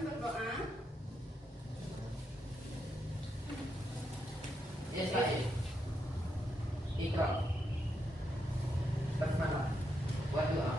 berdoa. Ya saya Ikra Basmalah wa doa.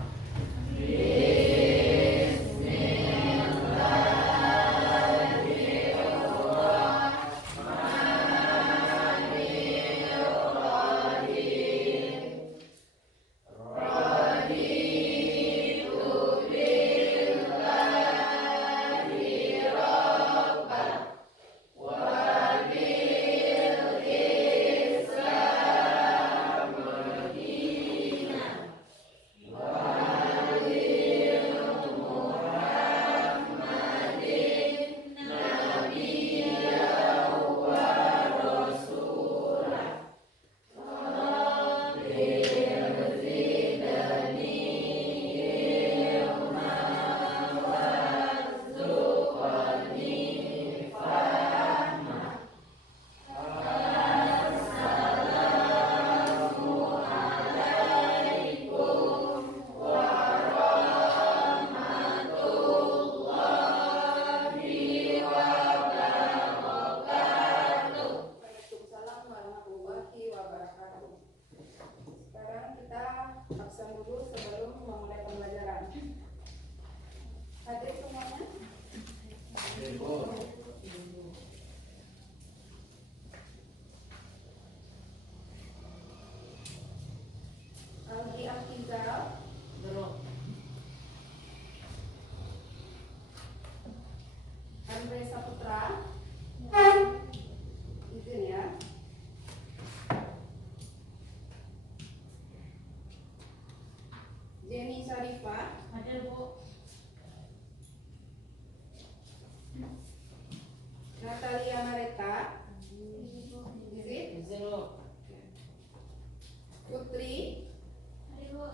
Waalaikumsalam warahmatullahi wabarakatuh. Sekarang kita absen dulu sebelum memulai pembelajaran. Hadir semuanya? Aldi Afizal, Andre Saputra, izin ya. Jenny Sarifah, Ada Bu. Natalia Mareta, izin. Izin lo. Putri, Ada Bu.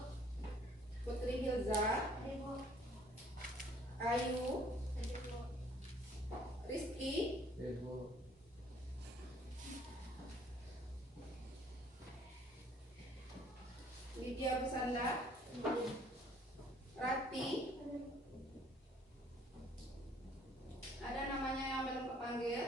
Putri Hilza, Ada Bu. Ayu, Ada Bu. Rizky, Ibu. Lydia Busanda, Rati. Ada namanya yang belum kepanggil?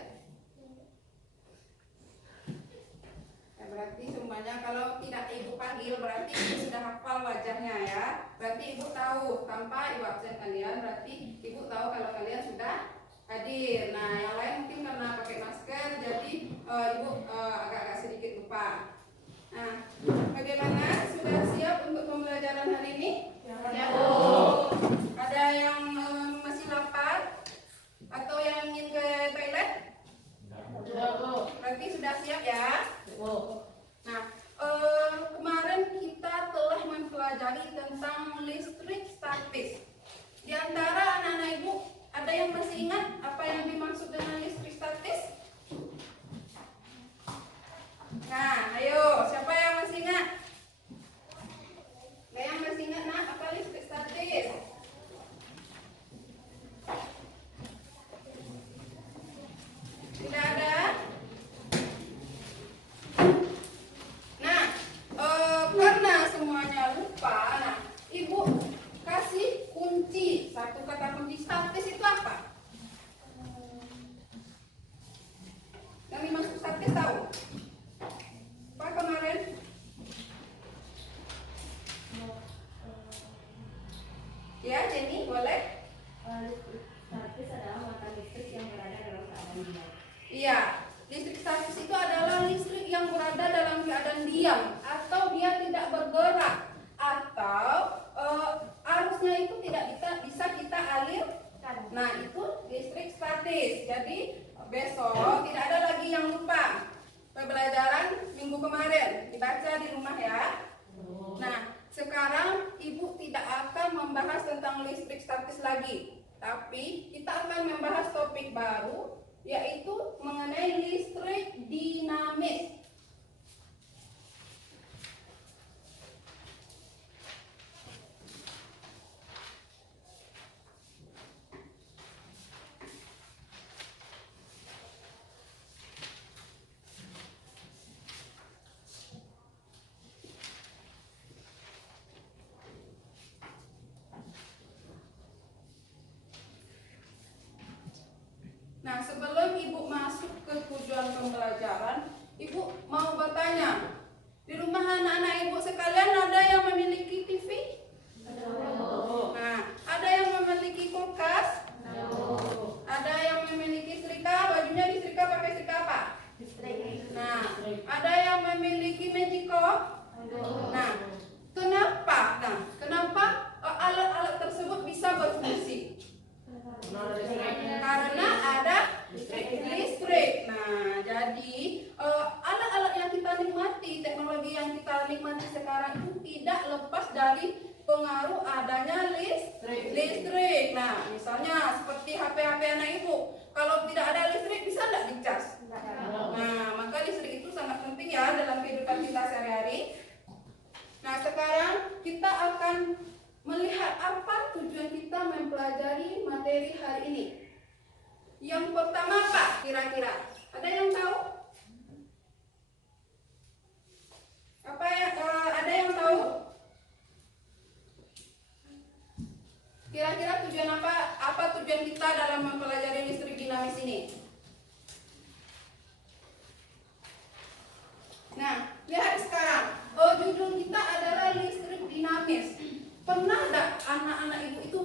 Ya, berarti semuanya kalau tidak ibu panggil berarti ibu sudah hafal wajahnya ya. Berarti ibu tahu tanpa ibu absen kalian berarti ibu tahu kalau kalian sudah hadir. Nah yang lain mungkin karena pakai masker jadi ibu agak-agak sedikit lupa. Nah bagaimana sudah siap untuk pembelajaran hari ini? Ya, Bu. Ada yang masih lapar atau yang ingin ke toilet? Sudah Bu. Berarti sudah siap ya? Bu. Nah, kemarin kita telah mempelajari tentang listrik statis. Di antara anak-anak ibu, ada yang masih ingat apa yang dimaksud dengan listrik statis? Nah, ayo, siapa yang masih ingat? Ada yang masih ingat nak apa listrik statis? Tidak ada? Nah, karena semuanya lupa, nah, ibu kasih kunci, satu kata kunci statis itu apa? Yang dimaksud statis tahu? Apa kemarin? Ya, Jenny, boleh? Statis adalah mata listrik yang berada dalam keadaan diam. Iya, listrik statis itu adalah listrik yang berada dalam keadaan diam atau dia tidak bergerak atau arusnya itu tidak bisa kita alirkan. Nah, itu listrik statis. Jadi besok tidak ada lagi yang lupa pembelajaran minggu kemarin dibaca di rumah ya. Nah, sekarang ibu tidak akan membahas tentang listrik statis lagi, tapi kita akan membahas topik baru yaitu mengenai listrik dinamis. Nah, sebelum Ibu masuk ke tujuan pembelajaran, Ibu mau bertanya, di rumah anak-anak Ibu sekalian ada yang memiliki TV? Nah, ada yang memiliki kulkas? Ada yang memiliki setrika, bajunya disetrika pakai setrika apa? Nah, ada yang memiliki magicom? Nah, kenapa alat-alat tersebut bisa berfungsi? Karena ada listrik. Nah, jadi alat-alat yang kita nikmati, teknologi yang kita nikmati sekarang itu tidak lepas dari pengaruh adanya listrik. Nah, misalnya seperti HP-HP anak Ibu, kalau tidak ada listrik bisa tidak dicas? Nah, maka listrik itu sangat penting ya dalam kehidupan kita sehari-hari. Nah, sekarang kita akan melihat apa tujuan kita mempelajari materi hari ini. Yang pertama apa kira-kira? Ada yang tahu? Ada yang tahu? Kira-kira tujuan apa? Apa tujuan kita dalam mempelajari listrik dinamis ini? Nah, lihat sekarang. Judul kita adalah listrik dinamis. Pernah tidak anak-anak Ibu itu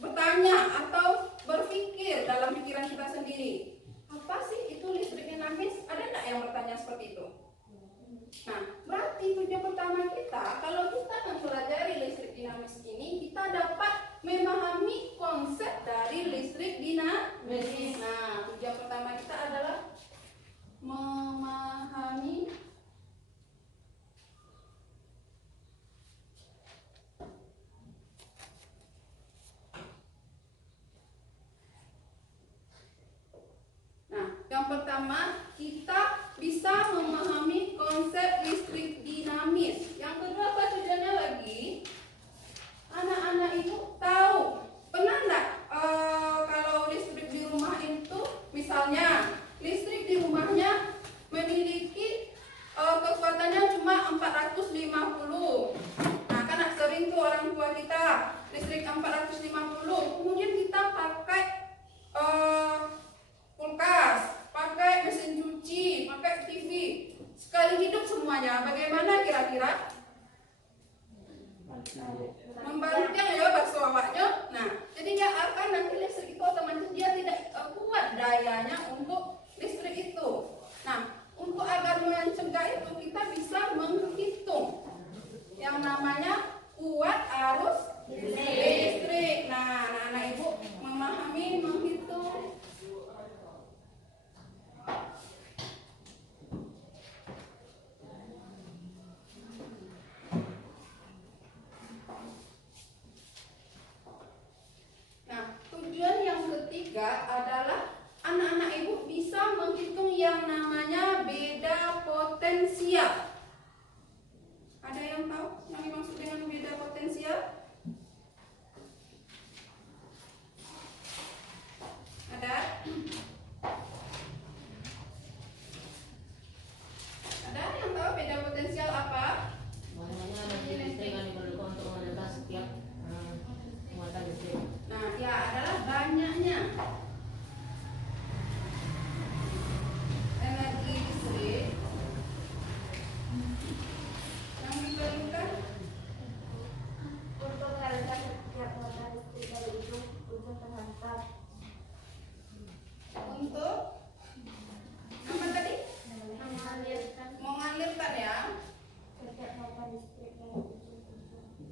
bertanya atau berpikir dalam pikiran kita sendiri, apa sih itu listrik dinamis? Ada tidak yang bertanya seperti itu? Nah, berarti tujuan pertama kita, kalau kita mempelajari listrik dinamis ini, kita dapat memahami konsep dari listrik dinamis. Nah, tujuan pertama kita adalah memahami yang pertama, kita bisa memahami konsep listrik dinamis. Yang kedua, apa tujuannya lagi? Anak-anak itu tahu, pernah enggak kalau listrik di rumah itu, misalnya listrik di rumahnya memiliki kekuatannya cuma 450. Nah, kan sering tuh orang tua kita listrik 450. Kemudian kita pakai kulkas, pakai mesin cuci, pakai TV, sekali hidup semuanya. Bagaimana kira-kira? Membaliknya ya bakso awaknya. Nah, jadi dia akan nanti listrik itu otomatis dia tidak kuat dayanya untuk listrik itu. Nah, untuk agar mencegah itu kita bisa menghitung yang namanya kuat arus listrik. Nah, anak-anak Ibu memahami menghitung. Tujuan yang ketiga adalah anak-anak Ibu bisa menghitung yang namanya beda potensial. Ada yang tahu yang dimaksud dengan beda potensial? Ada? Ada yang tahu beda potensial apa? Makanya energi listrik yang diperlukan untuk menentukan setiap muatan listrik. Nah, ya adalah banyaknya energi listrik yang diperlukan Untuk mengalirkan setiap muatan listrik dari ujung terhantar. untuk apa tadi? Mengalirkan ya. Setiap muatan listrik dari ujung ke ujung.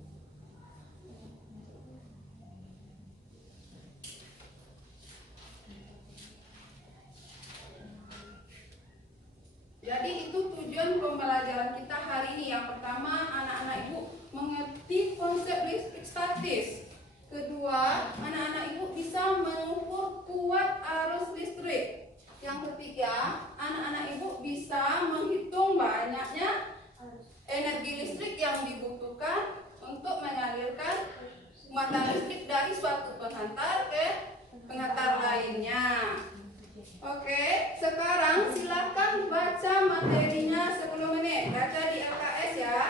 Jadi itu tujuan pembelajaran kita hari ini. Yang pertama, anak-anak Ibu mengerti konsep listrik statis. Kedua, anak-anak Ibu bisa mengukur kuat arus listrik. Yang ketiga, anak-anak Ibu bisa menghitung banyaknya energi listrik yang dibutuhkan untuk mengalirkan muatan listrik dari suatu penghantar ke penghantar lainnya. Oke, sekarang silakan baca materinya 10 menit. Baca di LKS ya.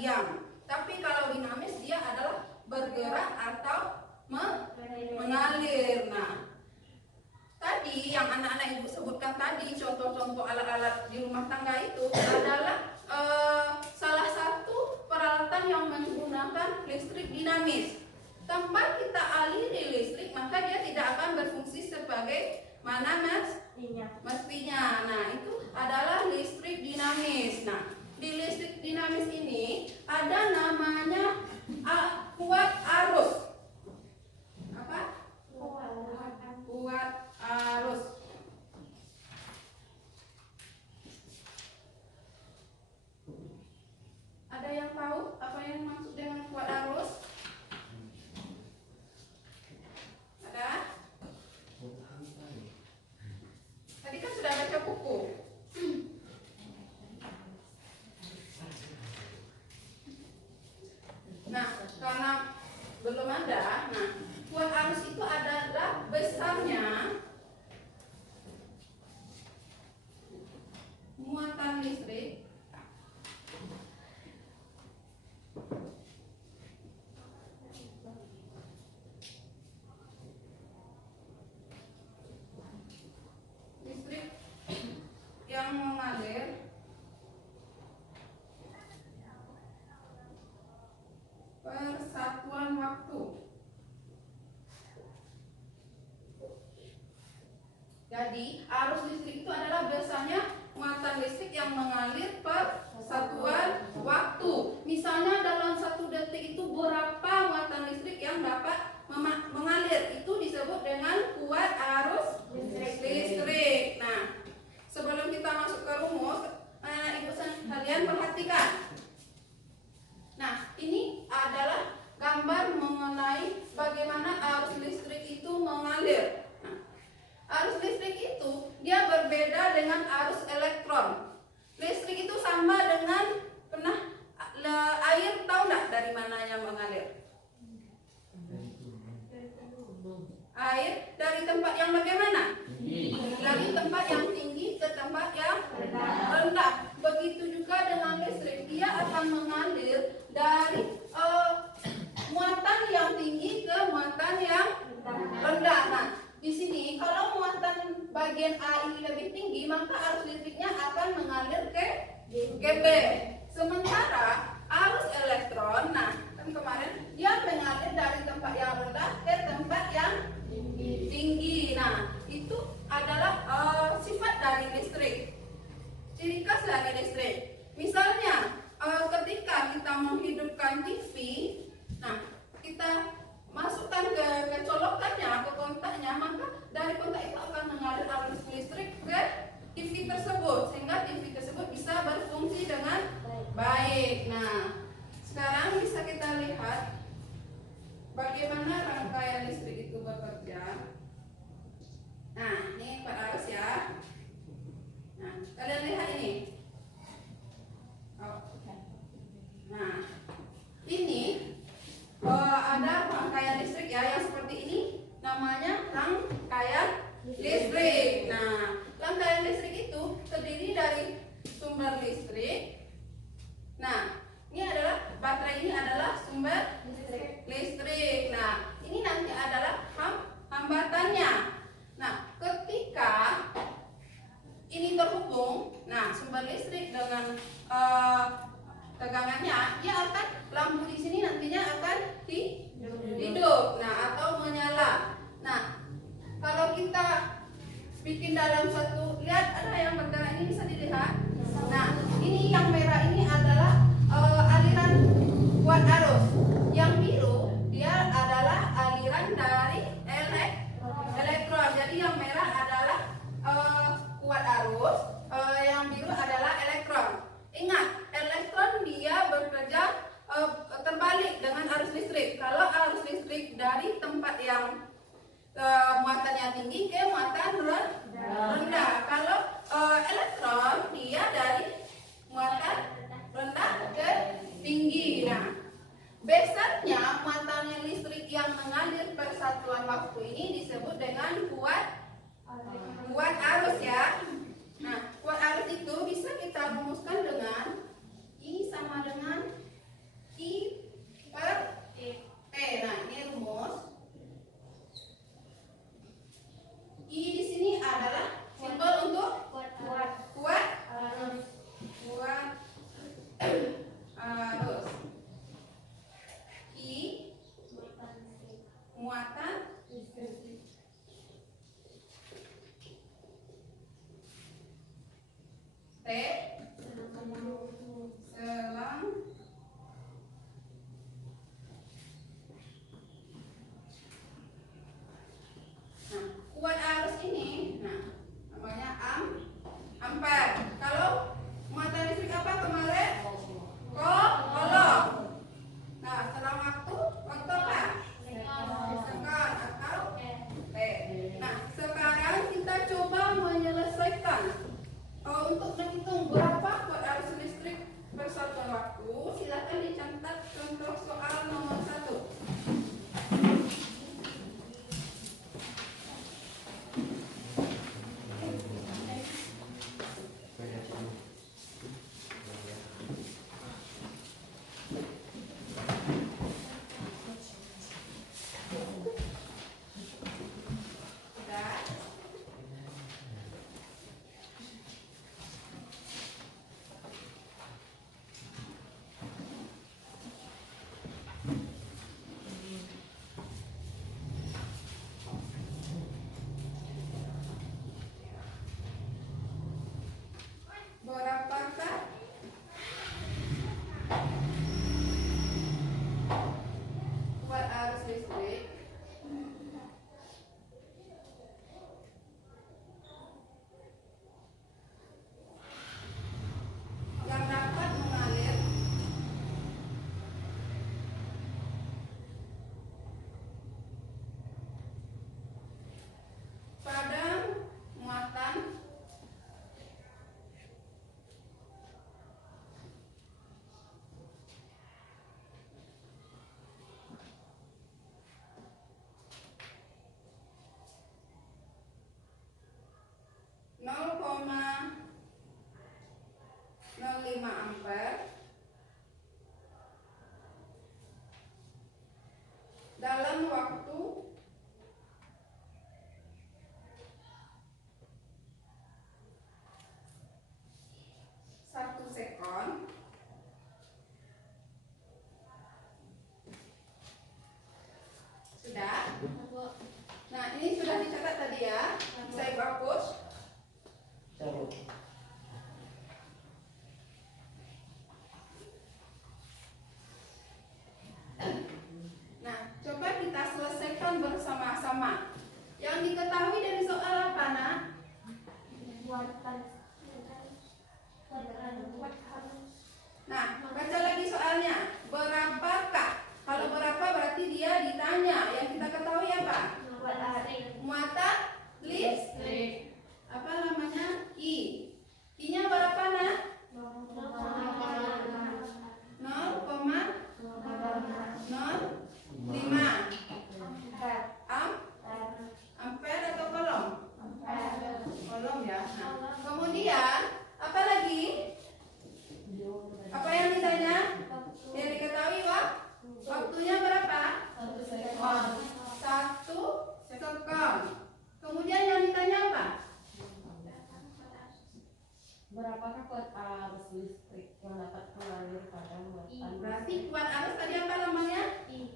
diam. Tapi kalau dinamis dia adalah bergerak atau mengalir. Nah, tadi yang anak-anak ibu sebutkan tadi contoh-contoh alat-alat di rumah tangga itu adalah salah satu peralatan yang menggunakan listrik dinamis. Tanpa kita aliri listrik maka dia tidak akan berfungsi sebagai mana mestinya. Nah, itu adalah listrik dinamis. Nah, di listrik dinamis ini ada namanya kuat arus. Apa? Kuat arus. Ada yang tahu apa yang maksud dengan kuat arus? Ada? Tadi kan sudah baca buku. Nah, karena belum ada, nah kuat arus itu adalah besarnya muatan listrik yang mengalir per satuan waktu. Jadi arus listrik itu adalah biasanya muatan listrik yang mengalir per satuan waktu. Misalnya dalam 1 detik itu berapa muatan listrik yang dapat mengalir, itu disebut dengan kuat arus listrik. Nah, sebelum kita masuk ke rumus, ibu sekalian perhatikan. Nah, ini adalah gambar mengenai bagaimana arus listrik itu mengalir. Nah, arus listrik itu dia berbeda dengan arus elektron. Listrik itu sama dengan air, tahu nggak dari mana yang mengalir? Air dari tempat yang bagaimana? Dari tempat yang tinggi ke tempat yang rendah. Begitu juga dengan listrik, dia akan mengalir dari muatan yang tinggi ke muatan yang rendah. Nah, di sini kalau muatan bagian A ini lebih tinggi, maka arus listriknya akan mengalir ke B. Sementara arus elektron, nah kan kemarin dia mengalir dari tempat yang rendah ke tempat yang tinggi. Nah, itu adalah sifat dari listrik, ciri khas dari listrik. Misalnya ketika kita menghidupkan TV, nah kita masukkan ke colokannya, ke kontaknya, maka dari kontak itu akan mengalir arus listrik ke TV tersebut sehingga TV tersebut bisa berfungsi dengan baik. Nah, sekarang bisa kita lihat bagaimana rangkaian listrik itu bekerja. Nah, ini kuat arus ya. Nah, kalian lihat ini. Nah, ini ada rangkaian listrik ya yang seperti ini, namanya rangkaian listrik. Nah, rangkaian listrik itu terdiri dari sumber listrik. Nah, ini adalah baterai, ini adalah sumber listrik. Nah, ini nanti adalah hambatannya. Nah, ketika ini terhubung, nah sumber listrik dengan tegangannya, dia akan lampu di sini nantinya akan hidup, nah atau menyala. Nah, kalau kita bikin dalam satu, lihat ada yang bergerak ini bisa dilihat. Nah, ini yang merah ini adalah aliran kuat arus. Yang biru dia adalah aliran dari elektron. Jadi yang merah adalah kuat arus, yang biru adalah elektron. Ingat, elektron dia bekerja terbalik dengan arus listrik. Kalau arus listrik dari tempat yang muatannya tinggi ke muatan rendah. Kalau elektron dia dari muatan rendah ke tinggi. Nah, besarnya muatan listrik yang mengalir per satuan waktu ini disebut dengan kuat arus ya. Nah, kuat arus itu bisa kita rumuskan dengan I sama dengan I per T. Nah, ini rumus. I di sini adalah simbol untuk kuat arus. I muatan T selang nah kuat arus ini namanya ampere. Kalau muatan listrik apa kemarin? Coulomb. Nah selang waktu apa? Sekon atau T. Nah sekarang kita coba menyelesaikan. Untuk menghitung berapa kuat arus listrik per satuan waktu, silakan dicatat contoh soal nomor 1. Berapakah kuat arus listrik yang dapat mengalir pada muatan (0,05 ampere dalam waktu 1 sekon sudah? Nah ini sudah dicatat tadi ya, bisa ibu hapus. Nah coba kita selesaikan bersama-sama. Yang diketahui dari soal apa nak? Nah baca lagi soalnya. Berapakah? Kalau berapa berarti dia ditanya. Yang kita ketahui apa? Muatan listrik. Apa namanya? I. I-nya berapa nak? 0,05 ampere atau kolom? Kolom ya. Nah, kemudian apa lagi? Apa yang ditanya? Yang diketahui waktunya berapa? 1 sekon. Kemudian yang ditanya apa? Berapakah kuat arus listrik yang dapat mengalir pada muatan? Berarti kuat arus tadi apa namanya? I.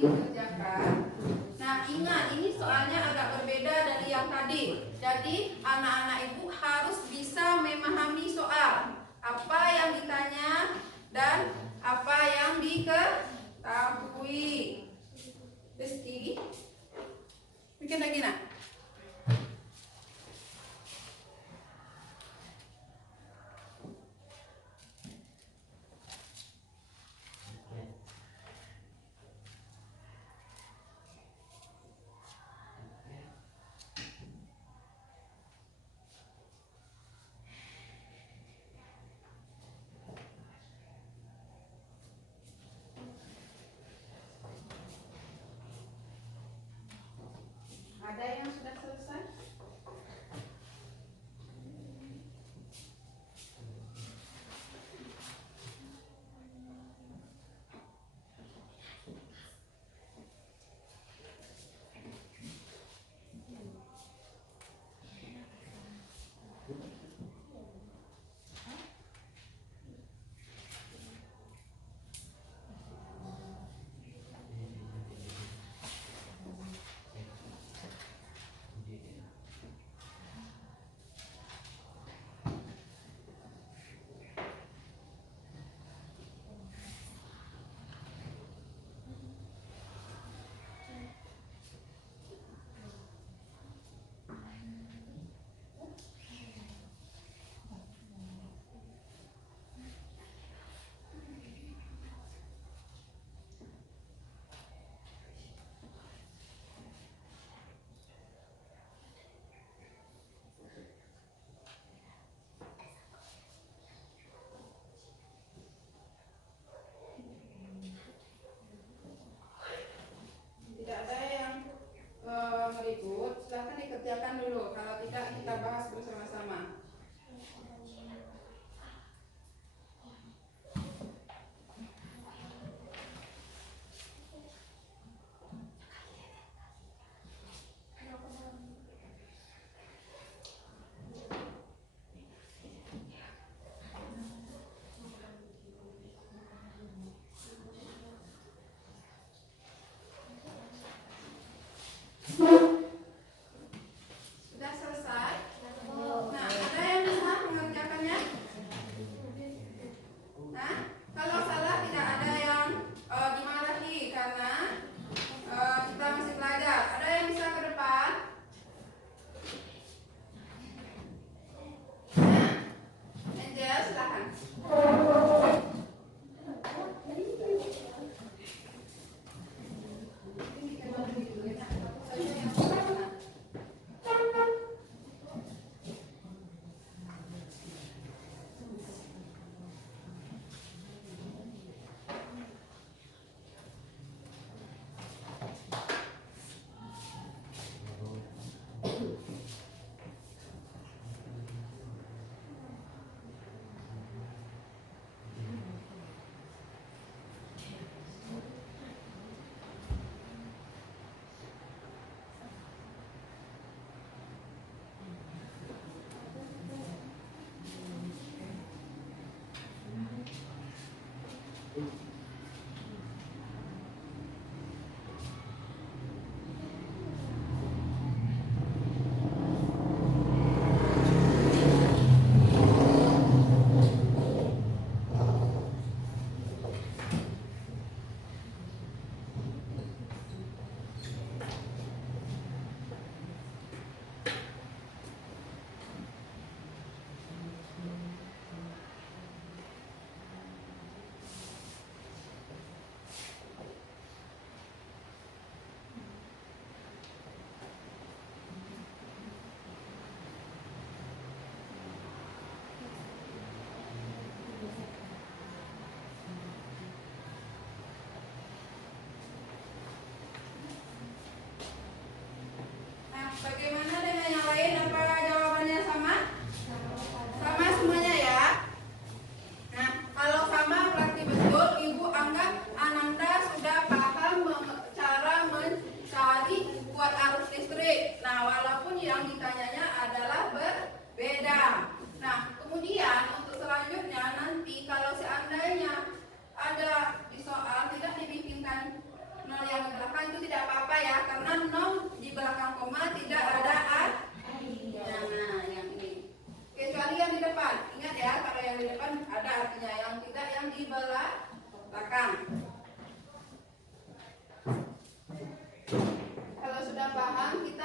dikerjakan. Nah, ingat ini soalnya agak berbeda dari yang tadi. Jadi, anak-anak ibu harus bisa memahami soal. Apa yang ditanya dan apa yang diketahui. Rizky, bikin lagi nak. Ada yang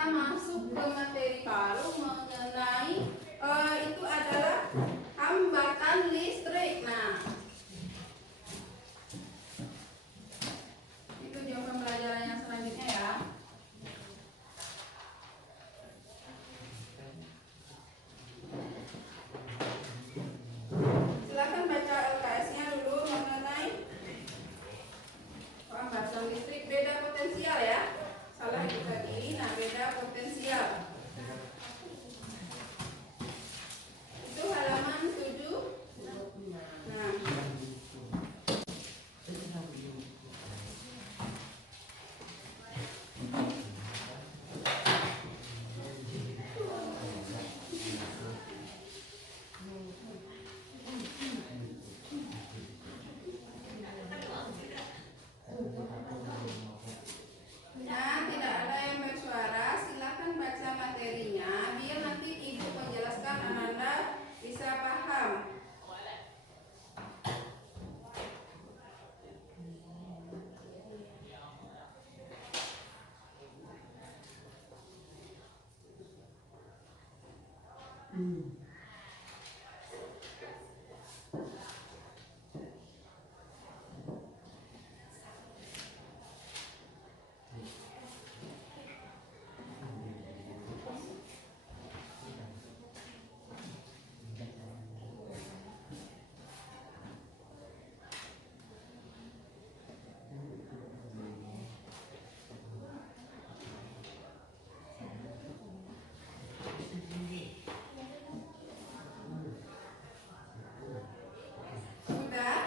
masuk ke materi baru mengenai itu adalah hambatan listrik. Nah, itu jam pembelajaran yang selanjutnya ya. Silakan baca LKS-nya dulu mengenai hambatan listrik, beda potensial ya. Salah itu tadi. Nah, beda potensial. Itu halaman 7. Nah, tidak ada yang bersuara. Silakan baca materinya biar nanti ibu menjelaskan Ananda bisa paham. Sudah?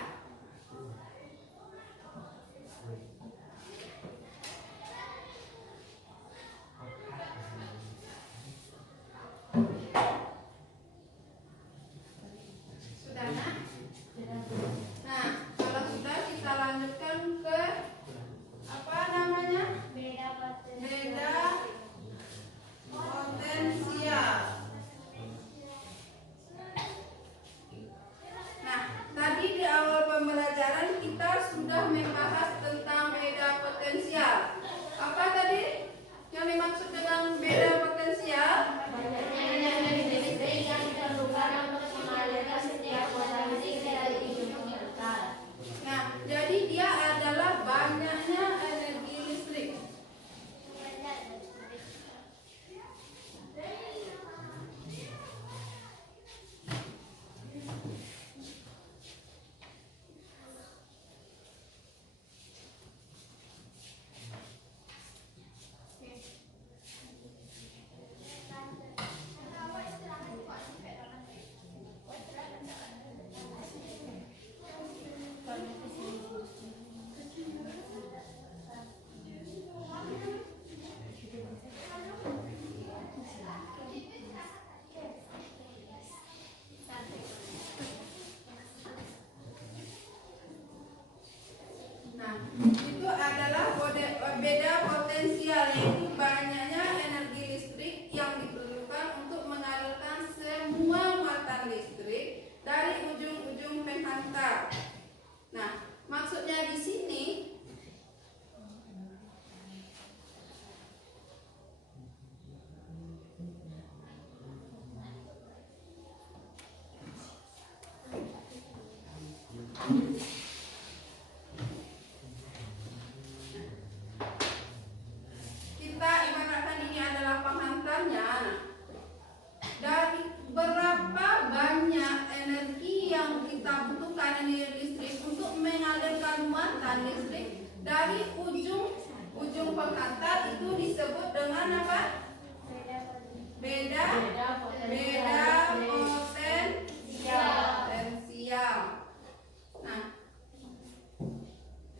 Sudah, Nak? Nah, kalau sudah kita lanjutkan ke apa namanya? Beda potensial. Beda potensial. Nah, tadi di awal pembelajaran kita sudah membahas tentang beda potensial. Apa tadi yang dimaksud dengan beda potensial? Banyaknya energi listrik yang diperlukan untuk mengalirkan setiap potensi dari ujung ke utara. Nah, jadi dia adalah banyaknya energi listrik. Nah, itu adalah beda potensial, yaitu banyaknya energi listrik yang diperlukan untuk mengalirkan semua muatan listrik dari ujung-ujung penghantar. Nah, maksudnya di sini kita ibaratkan ini adalah penghantarnya. Dari berapa banyak energi yang kita butuhkan, energi listrik untuk mengalirkan muatan listrik dari ujung penghantar, itu disebut dengan apa? Beda potensial. Nah,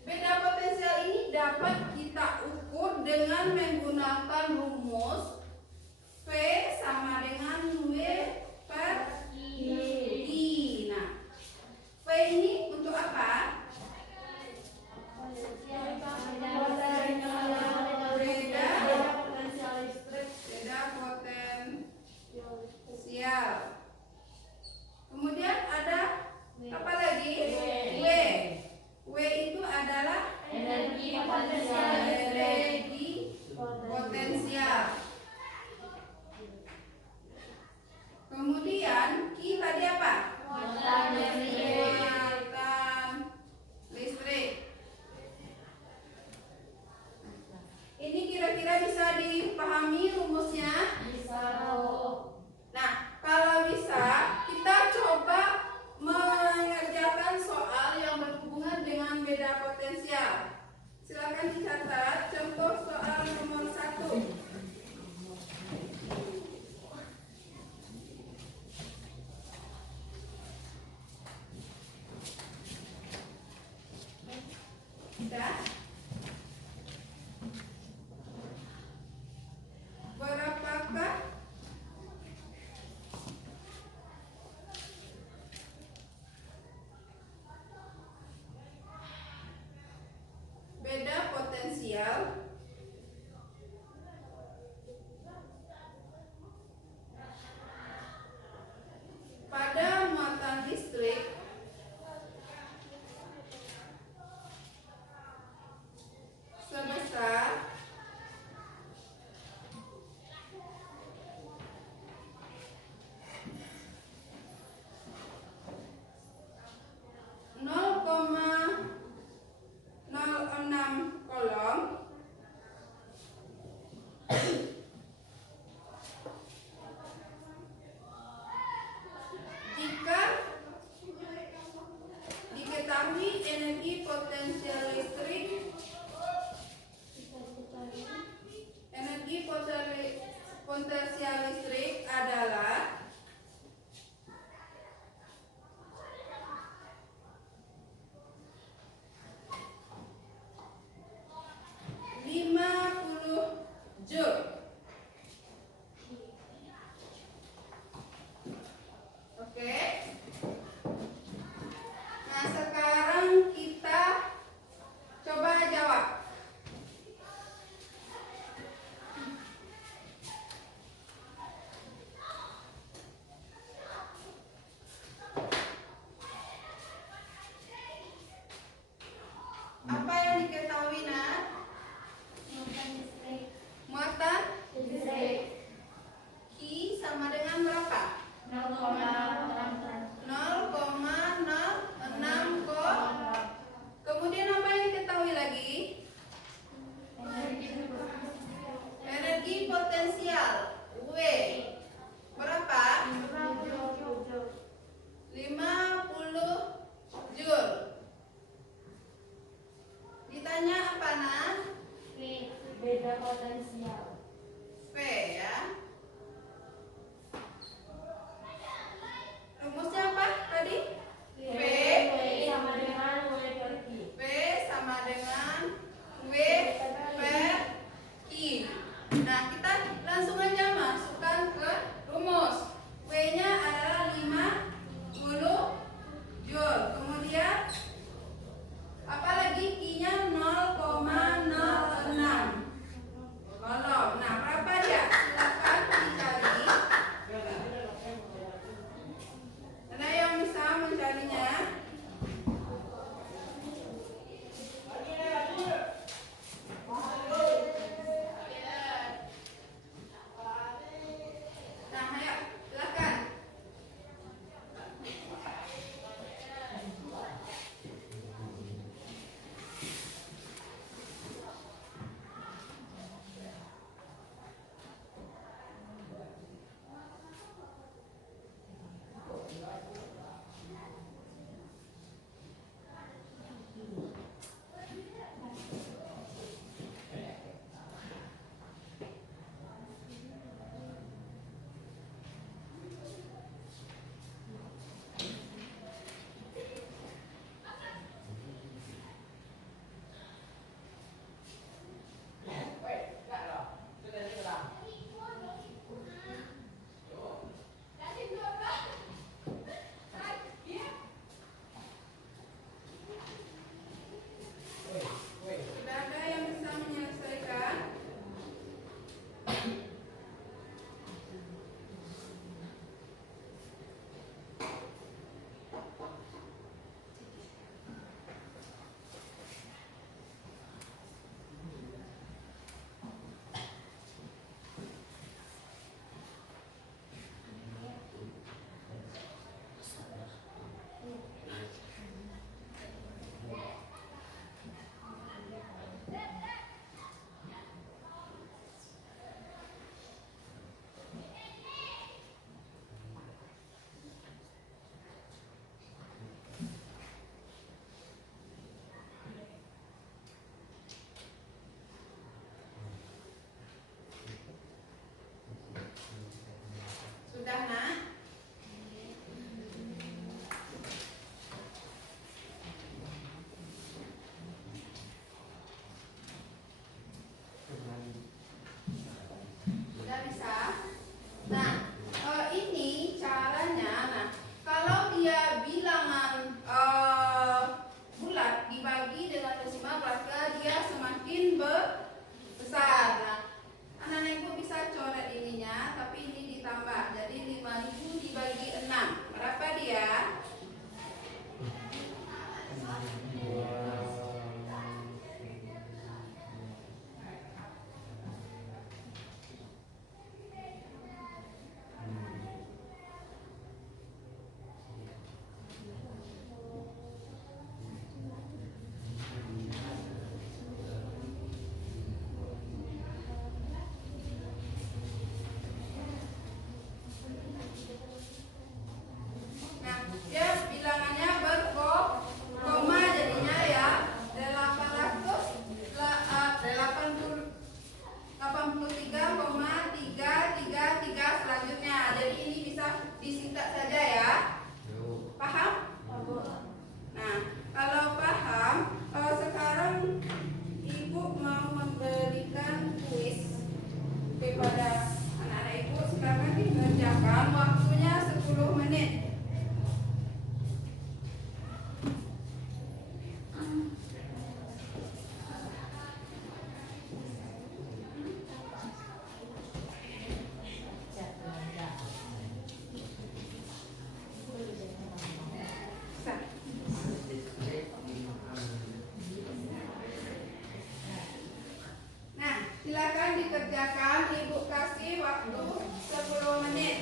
beda potensial ini dapat kita ukur dengan menggunakan rumus V sama dengan W per I. Nah, V ini untuk apa? Beda potensial. Kemudian ada apa lagi? W. W itu adalah Energi potensial. energi potensial. Kemudian Q tadi apa? Muatan listrik. Muatan listrik. Ini kira-kira bisa dipahami rumusnya? Bisa. Nah, kalau bisa, kita coba mengerjakan soal yang berhubungan dengan beda potensial. Silakan dicatat contoh soal nomor 1. Sudah? Berapakah beda potensial pada muatan listrik sebesar nol koma 06 kolom jika diketahui energi potensial listrik adalah Joule. Oke. Nah, sekarang kita coba jawab. Apa yang diketahui, Nat? Muatan listrik. Muatan Listrik. Q sama dengan berapa? 0,06 kolom. Kemudian apa yang diketahui lagi? Energi potensial W berapa? 50 Joule. Ditanya apa, Nan? Beda potensial. V ya. Rumusnya apa tadi? V sama dengan W per Q. V sama dengan W per Q. Nah, kita langsung aja masukkan ke rumus. W-nya adalah 50 Joule. Kemudian apa lagi? Q-nya 0,06. 0,06 semakin besar. Nah, anak-anak ibu bisa coret ininya, tapi ini ditambah. Jadi 5.000 dibagi 6. Berapa dia? Nah, dia bilangannya berkoma jadinya ya 83,333 selanjutnya. Jadi ini bisa disingkat saja ya. Paham? Nah, kalau paham, sekarang ibu mau memberikan kuis kepada anak-anak ibu. Sekarang dikerjakan, waktunya 10 menit. Nah, silakan dikerjakan. Ibu kasih waktu 10 menit.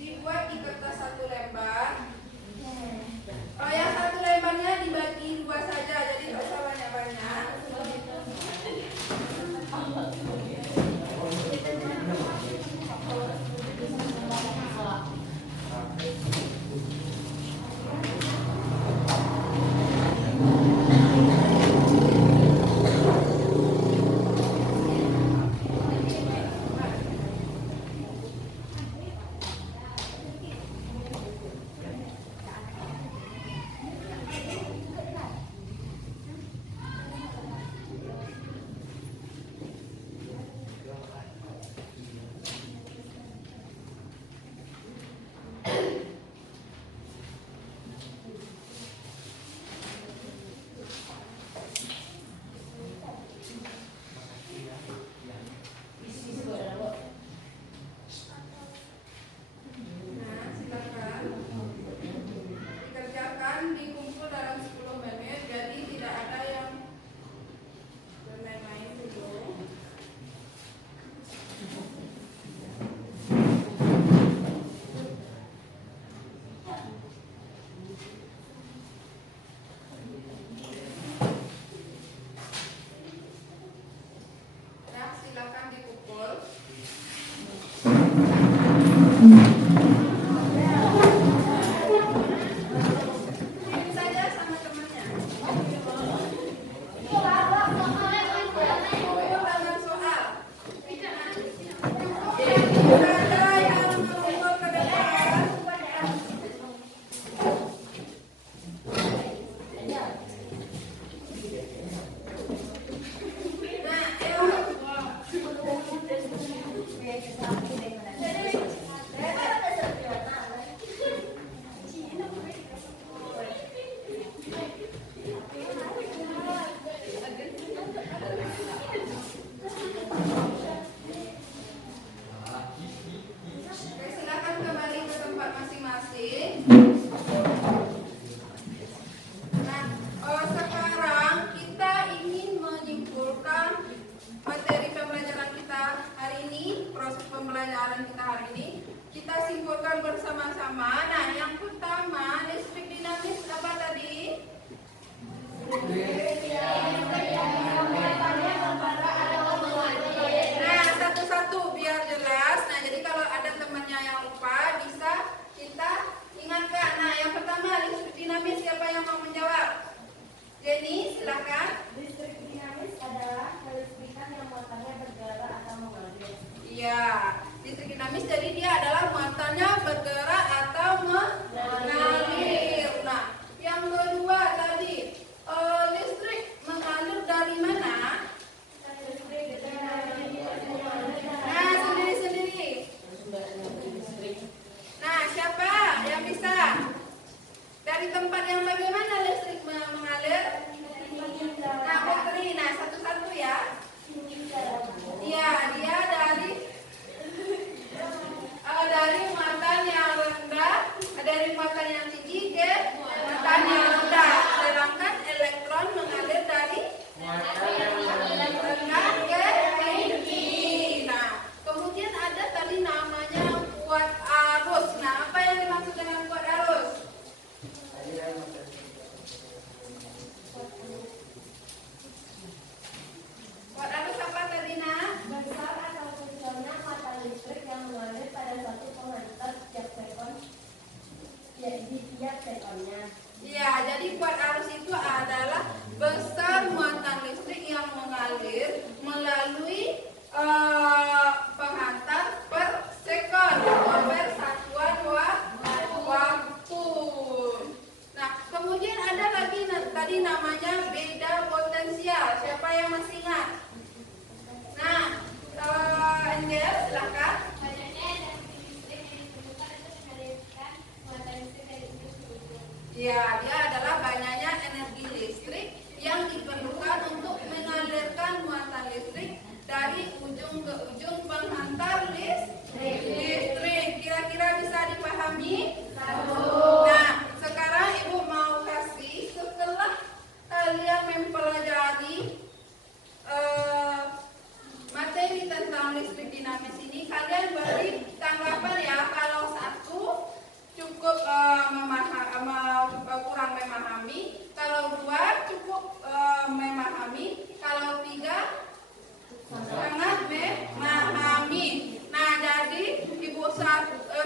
Dibuat di kertas 1 lembar. Oh ya, 1 lembarnya dibagi 2 saja, jadi tidak usah banyak-banyak. Nah, silakan dikerjakan, dikumpul dalam 10 menit. Jadi tidak ada yang bermain-main dulu. Nah, silakan dikumpul. Kirim saja sama temannya. Ulangan soal. Ada yang mengumpul ke depan. Nah, oke, silakan kembali ke tempat masing-masing. Nah, sekarang kita ingin menyimpulkan materi pembelajaran kita hari ini, proses pembelajaran kita hari ini. Kita simpulkan bersama-sama. Nah, yang pertama, listrik dinamis apa tadi? Nah, satu-satu biar jelas. Nah, jadi kalau ada temannya yang lupa, bisa kita ingatkan. Nah, yang pertama, listrik dinamis, siapa yang mau menjawab? Jenny, silakan. Listrik dinamis adalah kelistrikan yang muatannya bergerak atau mengalir. Iya, listrik dinamis jadi dia adalah muatannya bergerak atau mengalir. Nah, yang kedua tadi, listrik mengalir dari mana? Nah, sendiri-sendiri. Nah, siapa yang bisa? Dari tempat yang bagaimana listrik mengalir? namanya beda potensial. Siapa yang masih ingat? Nah, Angel silakan. Banyaknya energi listrik yang diperlukan untuk mengalirkan muatan listrik dari ujung ke ujung. Ya, dia adalah banyaknya energi listrik yang diperlukan untuk mengalirkan muatan listrik dari ujung ke ujung penghantar listrik. Kira-kira bisa dipahami? Nah, sekarang Ibu mau kasih setelah kalian mempelajari materi tentang listrik dinamis ini, kalian beri tanggapan ya. Kalau satu cukup kurang memahami, kalau dua cukup memahami, kalau tiga sangat memahami. Nah, jadi Ibu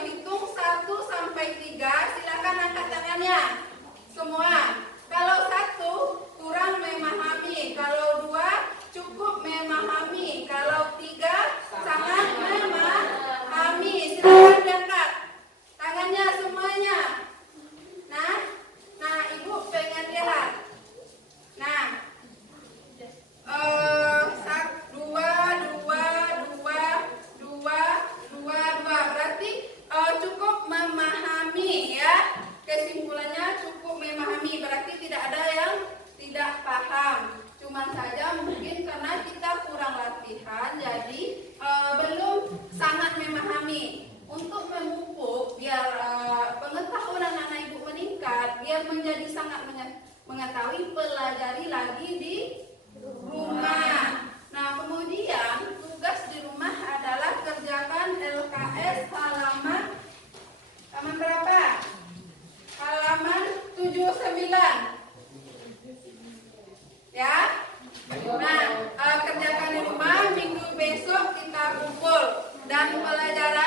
hitung 1 sampai 3, silakan angkat tangannya semua. Kalau 1 kurang memahami, kalau 2 cukup memahami, kalau 3 sangat memahami. Silakan diangkat tangannya semuanya. Nah, Ibu pengen lihat. Nah, 2 berarti cukup memahami ya. Kesimpulannya cukup memahami, berarti tidak ada yang tidak paham. Cuman saja mungkin karena kita kurang latihan, jadi belum sangat memahami. Untuk memupuk biar pengetahuan anak-anak Ibu meningkat, biar menjadi sangat mengetahui, pelajari lagi di rumah. Nah, kemudian tugas di rumah adalah kerjakan LKS halaman berapa? Halaman 79. Ya. Nah, kerjakan di rumah, minggu besok kita kumpul dan pelajaran